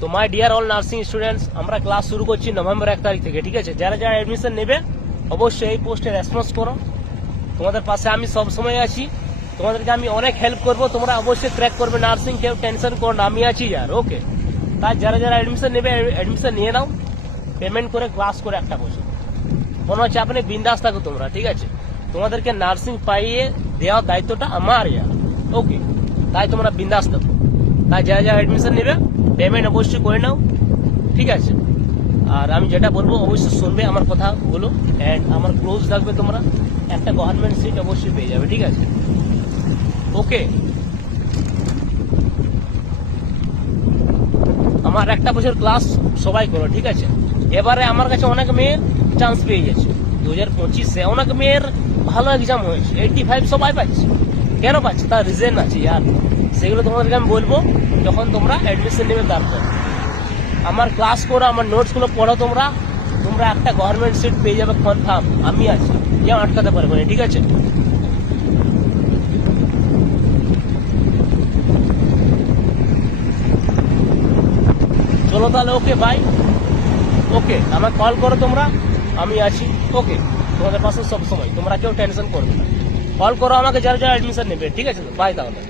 তো my dear all nursing students আমরা class শুরু করছি নভেম্বর এক তারিখ থেকে, ঠিক আছে? যারা যারা অ্যাডমিশন নেবে, অবশ্যই এই পোস্টে রেসপন্স করো। তোমাদের পাশে আমি সব সময় আছি। তোমাদেরকে আমি অনেক হেল্প করব। তোমরা অবশ্যই ক্র্যাক করবে নার্সিং কেউ টেনশন করো না। আমি আছি যার ওকে তাই যারা যারা অ্যাডমিশন নেবে অ্যাডমিশন নিয়ে নাও। পেমেন্ট করে ক্লাস করে একটা বছর মনে হচ্ছে আপনি বিন্দাস থাকো তোমরা, ঠিক আছে? তোমাদেরকে নার্সিং পাইয়ে দেওয়ার দায়িত্বটা আমার ইয়ার ওকে তাই তোমরা বিন্দাস থাকো। তাই যারা যারা অ্যাডমিশন নেবে পেমেন্ট অবশ্যই করে নাও, ঠিক আছে? আর আমি যেটা বলব, অবশ্যই শুনবে আমার কথাগুলো অ্যান্ড আমার ক্লোজ থাকবে তোমরা, একটা গভর্নমেন্ট সিট অবশ্যই পেয়ে যাবে, ঠিক আছে? ওকে আমার একটা বছর ক্লাস সবাই করো, ঠিক আছে? এবারে আমার কাছে অনেক মেয়ের চান্স পেয়ে গেছে। দু হাজার পঁচিশে অনেক মেয়ের ভালো এক্সাম হয়েছে এইটটি ফাইভ সবাই পাচ্ছে। কেন পাচ্ছে? তার রিজন আছে, ইয়ার। সেগুলো তোমাদেরকে আমি বলব যখন তোমরা অ্যাডমিশন নেবে তারপর আমার ক্লাস করো আমার নোটসগুলো পড়ো তোমরা। তোমরা একটা গভর্নমেন্ট সিট পেয়ে যাবে কনফার্ম আমি আছি। কেউ আটকাতে পারব না, ঠিক আছে? চলো তাহলে ওকে বাই ওকে আমাকে কল করো তোমরা। আমি আছি। ওকে তোমাদের পাশে সবসময়। তোমরা কেউ টেনশন করবে না। কল করো আমাকে, যারা যারা অ্যাডমিশন নেবে, ঠিক আছে? বাই তাহলে।